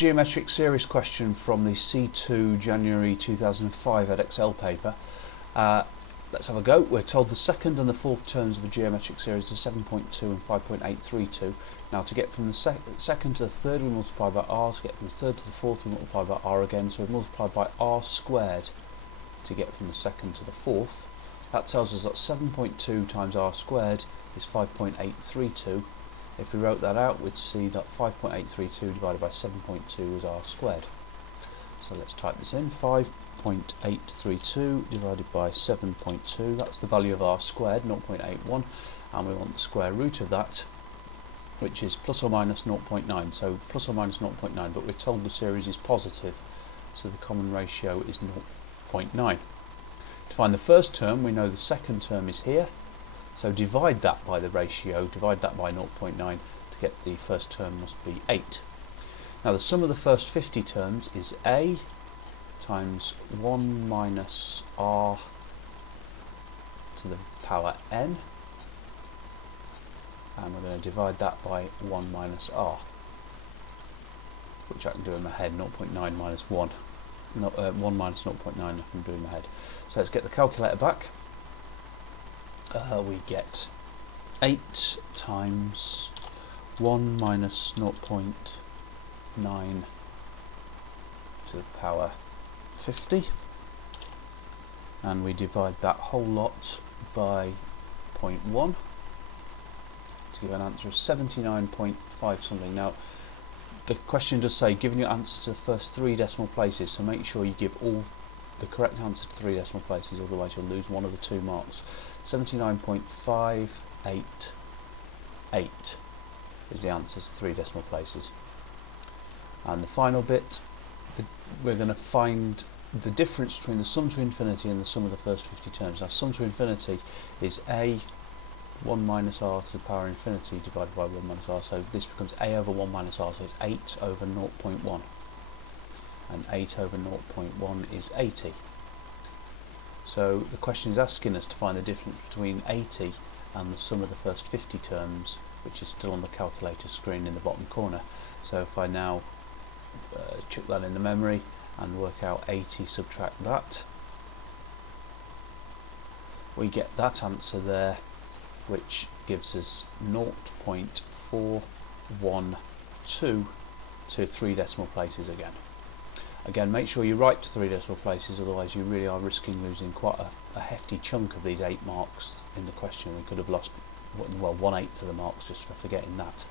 geometric series question from the C2 January 2005 Edexcel paper. Let's have a go. We're told the second and the fourth terms of a geometric series are 7.2 and 5.832. Now to get from the second to the third we multiply by r, to get from the third to the fourth we multiply by r again, so we multiply by r squared to get from the second to the fourth. That tells us that 7.2 times r squared is 5.832. If we wrote that out, we'd see that 5.832 divided by 7.2 is r squared. So let's type this in. 5.832 divided by 7.2, that's the value of r squared, 0.81, and we want the square root of that, which is plus or minus 0.9, so plus or minus 0.9, but we're told the series is positive, so the common ratio is 0.9. To find the first term, we know the second term is here, so divide that by the ratio, divide that by 0.9 to get the first term must be 8. Now the sum of the first 50 terms is a times 1 minus r to the power n, and we're going to divide that by 1 minus r, which I can do in my head, 0.9 minus 1. 1 minus 0.9 I can do in my head. So let's get the calculator back. We get 8 times 1 minus 0.9 to the power 50, and we divide that whole lot by 0.1 to give an answer of 79.5 something. Now the question does say given your answer to the first 3 decimal places, so make sure you give all the correct answer to 3 decimal places, otherwise you'll lose one of the 2 marks. 79.588 is the answer to 3 decimal places. And the final bit, we're going to find the difference between the sum to infinity and the sum of the first 50 terms. Now sum to infinity is a 1 minus r to the power infinity divided by 1 minus r, so this becomes a over 1 minus r, so it's 8 over 0.1, and 8 over 0.1 is 80. So the question is asking us to find the difference between 80 and the sum of the first 50 terms, which is still on the calculator screen in the bottom corner. So if I now chuck that in the memory and work out 80 subtract that, we get that answer there, which gives us 0.412 to 3 decimal places again. Again, make sure you write to 3 decimal places, otherwise you really are risking losing quite a hefty chunk of these 8 marks in the question. We could have lost, well, 1/8 of the marks just for forgetting that.